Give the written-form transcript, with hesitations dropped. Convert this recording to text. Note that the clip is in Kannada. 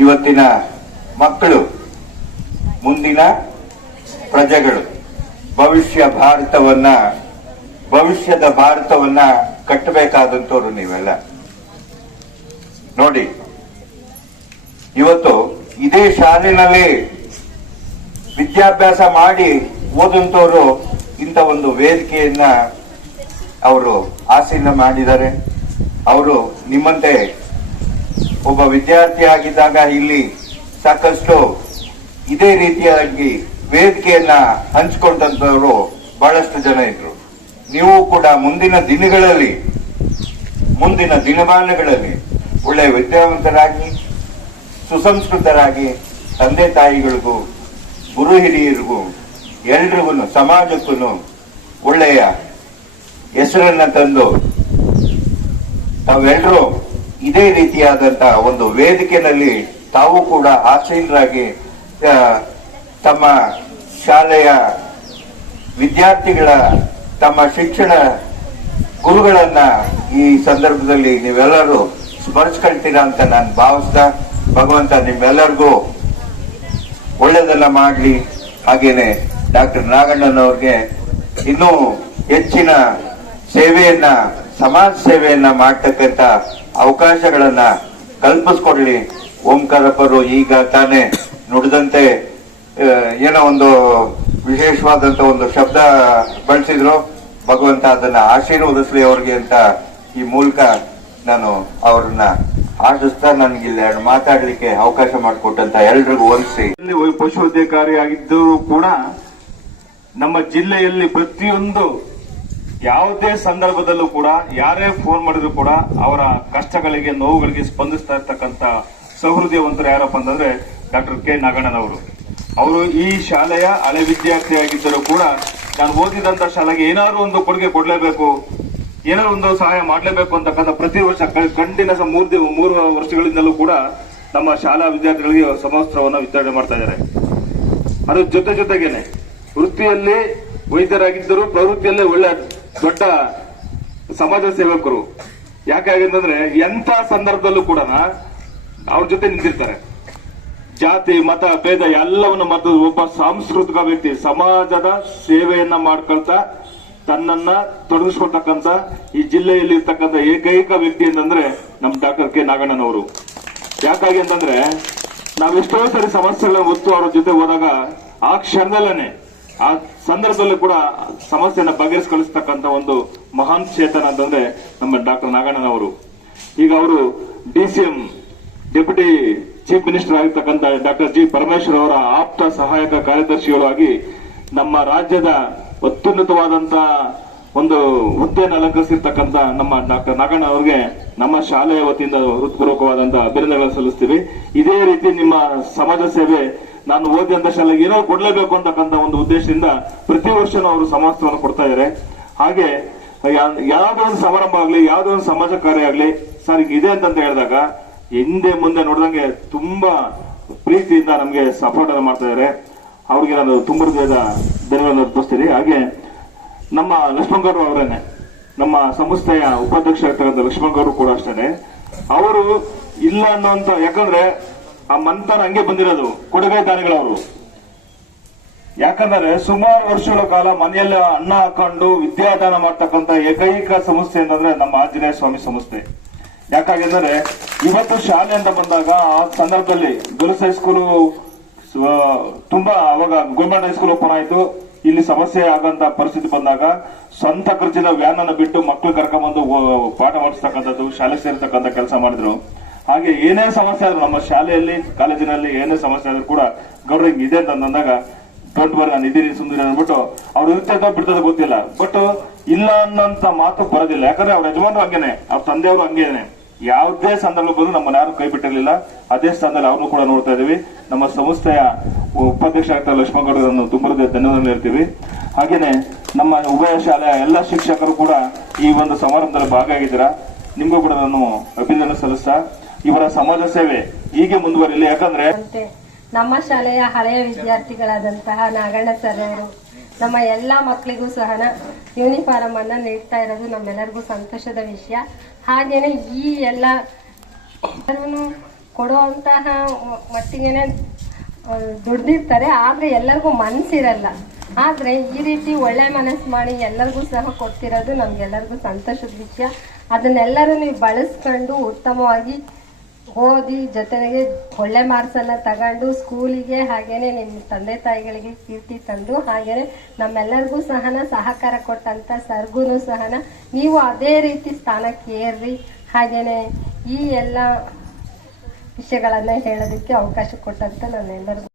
ಇವತ್ತಿನ ಮಕ್ಕಳು ಮುಂದಿನ ಪ್ರಜೆಗಳು, ಭವಿಷ್ಯದ ಭಾರತವನ್ನ ಕಟ್ಟಬೇಕಾದಂತವ್ರು ನೀವೆಲ್ಲ. ನೋಡಿ, ಇವತ್ತು ಇದೇ ಶಾಲೆನಲ್ಲಿ ವಿದ್ಯಾಭ್ಯಾಸ ಮಾಡಿ ಓದಂತವರು ಇಂಥ ಒಂದು ವೇದಿಕೆಯನ್ನ ಅವರು ಆಸೀನ ಮಾಡಿದ್ದಾರೆ. ಅವರು ನಿಮ್ಮಂತೆ ಒಬ್ಬ ವಿದ್ಯಾರ್ಥಿ ಆಗಿದ್ದಾಗ ಇಲ್ಲಿ ಸಾಕಷ್ಟು ಇದೇ ರೀತಿಯಾಗಿ ವೇದಿಕೆಯನ್ನ ಹಂಚಿಕೊಂಡಂತವರು ಬಹಳಷ್ಟು ಜನ ಇದ್ರು. ನೀವು ಕೂಡ ಮುಂದಿನ ದಿನಮಾನಗಳಲ್ಲಿ ಒಳ್ಳೆಯ ವಿದ್ಯಾವಂತರಾಗಿ, ಸುಸಂಸ್ಕೃತರಾಗಿ, ತಂದೆ ತಾಯಿಗಳಿಗೂ ಗುರು ಹಿರಿಯರಿಗೂ ಎಲ್ರಿಗೂ ಸಮಾಜಕ್ಕೂ ಒಳ್ಳೆಯ ಹೆಸರನ್ನ ತಂದು ತಾವೆಲ್ಲರೂ ಇದೇ ರೀತಿಯಾದಂತಹ ಒಂದು ವೇದಿಕೆಯಲ್ಲಿ ತಾವು ಕೂಡ ಆಸೀನರಾಗಿ ತಮ್ಮ ಶಾಲೆಯ ವಿದ್ಯಾರ್ಥಿಗಳ ತಮ್ಮ ಶಿಕ್ಷಣ ಗುರುಗಳನ್ನ ಈ ಸಂದರ್ಭದಲ್ಲಿ ನೀವೆಲ್ಲರೂ ಸ್ಮರಿಸ್ಕೊಳ್ತೀರಾ ಅಂತ ನಾನು ಭಾವಿಸ್ತಾ, ಭಗವಂತ ನಿಮ್ಮೆಲ್ಲರಿಗೂ ಒಳ್ಳೆಯದನ್ನ ಮಾಡಲಿ. ಹಾಗೇನೆ ಡಾಕ್ಟರ್ ನಾಗಣ್ಣನವ್ರಿಗೆ ಇನ್ನೂ ಹೆಚ್ಚಿನ ಸೇವೆಯನ್ನ, ಸಮಾಜ ಸೇವೆಯನ್ನ ಮಾಡ್ತಕ್ಕಂಥ ಅವಕಾಶಗಳನ್ನ ಕಲ್ಪಿಸ್ಕೊಡ್ಲಿ. ಓಂಕಾರಪ್ಪರು ಈಗ ತಾನೇ ನುಡಿದಂತೆ ಏನೋ ಒಂದು ವಿಶೇಷವಾದಂತ ಒಂದು ಶಬ್ದ ಬಳಸಿದ್ರು. ಭಗವಂತ ಅದನ್ನ ಆಶೀರ್ವದಿಸ್ಲಿ ಅವ್ರಿಗೆ ಅಂತ ಈ ಮೂಲಕ ನಾನು ಅವ್ರನ್ನ ಆಶಿಸ್ತಾ, ನನಗೆ ಇಲ್ಲಿ ಮಾತಾಡ್ಲಿಕ್ಕೆ ಅವಕಾಶ ಮಾಡಿಕೊಟ್ಟಂತ ಎಲ್ರಿಗೂ ವಂದಿಸಿ. ಪಶುವೈದ್ಯಾಧಿಕಾರಿಯಾಗಿದ್ದರೂ ಕೂಡ ನಮ್ಮ ಜಿಲ್ಲೆಯಲ್ಲಿ ಪ್ರತಿಯೊಂದು ಯಾವುದೇ ಸಂದರ್ಭದಲ್ಲೂ ಕೂಡ ಯಾರೇ ಫೋನ್ ಮಾಡಿದ್ರು ಕೂಡ ಅವರ ಕಷ್ಟಗಳಿಗೆ, ನೋವುಗಳಿಗೆ ಸ್ಪಂದಿಸ್ತಾ ಇರ್ತಕ್ಕಂಥ ಸಹೃದಯವಂತರು ಯಾರಪ್ಪ ಅಂತಂದ್ರೆ ಡಾಕ್ಟರ್ ಕೆ ನಾಗಣ್ಣನವರು. ಅವರು ಈ ಶಾಲೆಯ ಹಳೆ ವಿದ್ಯಾರ್ಥಿಯಾಗಿದ್ದರೂ ಕೂಡ ನಾನು ಓದಿದಂತ ಶಾಲೆಗೆ ಏನಾದ್ರು ಒಂದು ಕೊಡುಗೆ ಕೊಡ್ಲೇಬೇಕು, ಏನಾದ್ರು ಒಂದು ಸಹಾಯ ಮಾಡಲೇಬೇಕು ಅಂತಕ್ಕಂಥ ಪ್ರತಿ ವರ್ಷ ಕಂಟಿನ್ಯೂಸ್ 3 ವರ್ಷಗಳಿಂದಲೂ ಕೂಡ ನಮ್ಮ ಶಾಲಾ ವಿದ್ಯಾರ್ಥಿಗಳಿಗೆ ಸಮವಸ್ತ್ರವನ್ನು ವಿತರಣೆ ಮಾಡ್ತಾ ಇದ್ದಾರೆ. ಅದ್ರ ಜೊತೆಗೇನೆ ವೃತ್ತಿಯಲ್ಲಿ ವೈದ್ಯರಾಗಿದ್ದರು, ಪ್ರವೃತ್ತಿಯಲ್ಲೇ ಒಳ್ಳೆ ದೊಡ್ಡ ಸಮಾಜ ಸೇವಕರು. ಯಾಕಾಗಿಂತಂದ್ರೆ ಎಂಥ ಸಂದರ್ಭದಲ್ಲೂ ಕೂಡ ಅವ್ರ ಜೊತೆ ನಿಂತಿರ್ತಾರೆ. ಜಾತಿ, ಮತ, ಭೇದ ಎಲ್ಲವನ್ನು ಮರೆತು ಒಬ್ಬ ಸಾಂಸ್ಕೃತಿಕ ವ್ಯಕ್ತಿ ಸಮಾಜದ ಸೇವೆಯನ್ನ ಮಾಡ್ಕೊಳ್ತಾ ತನ್ನನ್ನ ತೊಡಗಿಸ್ಕೊಳ್ತಕ್ಕಂಥ ಈ ಜಿಲ್ಲೆಯಲ್ಲಿ ಇರ್ತಕ್ಕಂಥ ಏಕೈಕ ವ್ಯಕ್ತಿ ಅಂತಂದ್ರೆ ನಮ್ ಡಾಕ್ಟರ್ ಕೆ ನಾಗಣ್ಣನವರು. ಯಾಕಾಗಿ ಅಂತಂದ್ರೆ ನಾವೆಷ್ಟೋ ಸರಿ ಸಮಸ್ಯೆಗಳ ಹೊತ್ತು ಅವ್ರ ಜೊತೆ ಹೋದಾಗ ಆ ಕ್ಷಣದಲ್ಲೇ, ಆ ಸಂದರ್ಭದಲ್ಲೂ ಕೂಡ ಸಮಸ್ಯೆಯನ್ನ ಬಗೆಹರಿಸಿಕಳಿಸ್ತಕ್ಕಂಥ ಒಂದು ಮಹಾನ್ ಚೇತನ ಅಂತಂದ್ರೆ ನಮ್ಮ ಡಾಕ್ಟರ್ ನಾಗಣ್ಣನವರು. ಈಗ ಅವರು DCM ಡೆಪ್ಯೂಟಿ ಚೀಫ್ ಮಿನಿಸ್ಟರ್ ಆಗಿರ್ತಕ್ಕಂಥ ಡಾಕ್ಟರ್ ಜಿ ಪರಮೇಶ್ವರ್ ಅವರ ಆಪ್ತ ಸಹಾಯಕ ಕಾರ್ಯದರ್ಶಿಗಳಾಗಿ ನಮ್ಮ ರಾಜ್ಯದ ಅತ್ಯುನ್ನತವಾದಂತಹ ಒಂದು ಹುದ್ದೆಯನ್ನು ಅಲಂಕರಿಸಿರ್ತಕ್ಕಂಥ ನಮ್ಮ ಡಾಕ್ಟರ್ ನಾಗಣ್ಣ ಅವರಿಗೆ ನಮ್ಮ ಶಾಲೆಯ ವತಿಯಿಂದ ಹೃತ್ಪೂರ್ವಕವಾದಂತಹ ಅಭಿನಂದನೆಗಳನ್ನು ಸಲ್ಲಿಸ್ತೀವಿ. ಇದೇ ರೀತಿ ನಿಮ್ಮ ಸಮಾಜ ಸೇವೆ, ನಾನು ಓದಿದಂತ ಶಾಲೆಗೆ ಏನೋ ಕೊಡ್ಲೇಬೇಕು ಅಂತಕ್ಕಂಥ ಒಂದು ಉದ್ದೇಶದಿಂದ ಪ್ರತಿ ವರ್ಷನೂ ಅವರು ಸಮಾಜವನ್ನು ಕೊಡ್ತಾ ಇದ್ದಾರೆ. ಹಾಗೆ ಯಾವ್ದೋ ಒಂದು ಸಮಾರಂಭ ಆಗ್ಲಿ, ಯಾವ್ದೋ ಒಂದು ಸಮಾಜ ಕಾರ್ಯ ಆಗ್ಲಿ ಸರ್ ಈಗ ಇದೆ ಅಂತ ಹೇಳಿದಾಗ ಹಿಂದೆ ಮುಂದೆ ನೋಡಿದಂಗೆ ತುಂಬಾ ಪ್ರೀತಿಯಿಂದ ನಮ್ಗೆ ಸಪೋರ್ಟ್ ಅನ್ನು ಮಾಡ್ತಾ ಇದ್ದಾರೆ. ಅವ್ರಿಗೆ ನಾನು ತುಂಬ ಹೃದಯದ ಧನ್ಯವಾದ ಅರ್ಪಿಸ್ತೀನಿ. ಹಾಗೆ ನಮ್ಮ ಲಕ್ಷ್ಮಣ್ ಗೌಡ್ರು ಅವರೇನೆ, ನಮ್ಮ ಸಂಸ್ಥೆಯ ಉಪಾಧ್ಯಕ್ಷ ಆಗ್ತಕ್ಕಂಥ ಲಕ್ಷ್ಮಣ್ ಗೌಡ್ರು ಕೂಡ ಅಷ್ಟೇ. ಅವರು ಇಲ್ಲ ಅನ್ನೋಂತ, ಯಾಕಂದ್ರೆ ಆ ಮಂತನ ಹಂಗೆ ಬಂದಿರೋದು ಕೊಡುಗೆ ದಾನಿಗಳವರು. ಯಾಕಂದ್ರೆ ಸುಮಾರು ವರ್ಷಗಳ ಕಾಲ ಮನೆಯಲ್ಲ ಅನ್ನ ಹಾಕೊಂಡು ವಿದ್ಯಾದಾನ ಮಾಡ್ತಕ್ಕಂಥ ಏಕೈಕ ಸಂಸ್ಥೆ ಅಂತಂದ್ರೆ ನಮ್ಮ ಆಂಜನೇಯ ಸ್ವಾಮಿ ಸಂಸ್ಥೆ. ಯಾಕಾಗಿದ್ರೆ ಇವತ್ತು ಶಾಲೆ ಅಂತ ಬಂದಾಗ ಆ ಸಂದರ್ಭದಲ್ಲಿ ಗರ್ಲ್ಸ್ ಹೈಸ್ಕೂಲು ತುಂಬಾ ಅವಾಗ ಗೌರ್ಮೆಂಟ್ ಹೈಸ್ಕೂಲ್ ಓಪನ್ ಆಯ್ತು. ಇಲ್ಲಿ ಸಮಸ್ಯೆ ಆಗಂತ ಪರಿಸ್ಥಿತಿ ಬಂದಾಗ ಸ್ವಂತ ಖರ್ಚಿನ ವ್ಯಾನ್ ಅನ್ನು ಬಿಟ್ಟು ಮಕ್ಕಳು ಕರ್ಕೊಂಡ್ಬಂದು ಪಾಠ ಮಾಡಿಸ್ತಕ್ಕಂಥದ್ದು, ಶಾಲೆ ಸೇರ್ತಕ್ಕಂಥ ಕೆಲಸ ಮಾಡಿದ್ರು. ಹಾಗೆ ಏನೇ ಸಮಸ್ಯೆ ಆದ್ರೂ ನಮ್ಮ ಶಾಲೆಯಲ್ಲಿ, ಕಾಲೇಜಿನಲ್ಲಿ ಏನೇ ಸಮಸ್ಯೆ ಆದ್ರೂ ಕೂಡ ಗೌಡ್ರ ಇದೆ ಅಂತ ಅಂದಾಗ ಡೋಂಟ್ ವರಿ ನಾನು ಇದೀನಿ ಸುಂದರಿ ಅಂದ್ಬಿಟ್ಟು ಅವ್ರು ಇರ್ತದ ಬಿಡ್ತದ ಗೊತ್ತಿಲ್ಲ, ಬಟ್ ಇಲ್ಲ ಅನ್ನೋಂತ ಮಾತು ಬರೋದಿಲ್ಲ. ಯಾಕಂದ್ರೆ ಅವ್ರ ಯಜಮಾನರು ಹಂಗೇನೆ, ಅವ್ರ ತಂದೆಯವರು ಹಂಗೇನೆ, ಯಾವುದೇ ಸಂದರ್ಭ ಬಂದು ನಮ್ಮನ್ನ ಯಾರು ಕೈ ಬಿಟ್ಟಿರ್ಲಿಲ್ಲ. ಅದೇ ಸ್ಥಾನದಲ್ಲಿ ಅವ್ರನ್ನು ಕೂಡ ನೋಡ್ತಾ ಇದೀವಿ. ನಮ್ಮ ಸಂಸ್ಥೆಯ ಉಪಾಧ್ಯಕ್ಷ ಆಗ್ತಾ ಲಕ್ಷ್ಮಣ್ ಗೌಡರನ್ನು ತುಂಬ ಧನ್ಯವಾದ ಹೇಳ್ತೀವಿ. ಹಾಗೇನೆ ನಮ್ಮ ಉಭಯ ಶಾಲೆಯ ಎಲ್ಲ ಶಿಕ್ಷಕರು ಕೂಡ ಈ ಒಂದು ಸಮಾರಂಭದಲ್ಲಿ ಭಾಗಿಯಾಗಿದ್ದೀರಾ. ನಿಮ್ಗೂ ಕೂಡ ನಾನು ಅಭಿನಂದನೆ ಸಲ್ಲಿಸ್ತಾ ಇವರ ಸಮಾಜ ಸೇವೆ ಹೀಗೆ ಮುಂದುವರಿಲಿ. ಯಾಕಂದ್ರೆ ನಮ್ಮ ಶಾಲೆಯ ಹಳೆಯ ವಿದ್ಯಾರ್ಥಿಗಳಾದಂತಹ ನಾಗಣ್ಣ ಸರ್ ಅವರು ನಮ್ಮ ಎಲ್ಲಾ ಮಕ್ಕಳಿಗೂ ಸಹ ಯೂನಿಫಾರ್ಮ್ ಅನ್ನ ನೀಡ್ತಾ ಇರೋದು ನಮ್ಮೆಲ್ಲರಿಗೂ ಸಂತೋಷದ ವಿಷಯ. ಹಾಗೇನೆ ಈ ಎಲ್ಲ ಕೊಡುವಂತಹ ಮಟ್ಟಿಗೆನೆ ದುಡ್ದಿರ್ತಾರೆ, ಆದ್ರೆ ಎಲ್ಲರಿಗೂ ಮನ್ಸಿರಲ್ಲ. ಆದ್ರೆ ಈ ರೀತಿ ಒಳ್ಳೆ ಮನಸ್ಸು ಮಾಡಿ ಎಲ್ಲರಿಗೂ ಸಹ ಕೊಡ್ತಿರೋದು ನಮ್ಗೆಲ್ಲರಿಗೂ ಸಂತೋಷದ ವಿಷಯ. ಅದನ್ನೆಲ್ಲರೂ ನೀವು ಬಳಸ್ಕೊಂಡು ಉತ್ತಮವಾಗಿ ಓದಿ, ಜೊತೆಗೆ ಒಳ್ಳೆ ಮಾರ್ಕ್ಸ್ ಅನ್ನ ತಗೊಂಡು ಸ್ಕೂಲಿಗೆ ಹಾಗೇನೆ ನಿಮ್ಮ ತಂದೆ ತಾಯಿಗಳಿಗೆ ಕೀರ್ತಿ ತಂದು, ಹಾಗೇನೆ ನಮ್ಮೆಲ್ಲರಿಗೂ ಸಹಕಾರ ಕೊಟ್ಟಂತ ಸರ್ಗೂ ಸಹನ ನೀವು ಅದೇ ರೀತಿ ಸ್ಥಾನಕ್ಕೆ ಏರ್ರಿ. ಹಾಗೇನೆ ಈ ಎಲ್ಲ ವಿಷಯಗಳನ್ನ ಹೇಳೋದಕ್ಕೆ ಅವಕಾಶ ಕೊಟ್ಟಂತ ನನ್ನೆಲ್ಲರಿಗೂ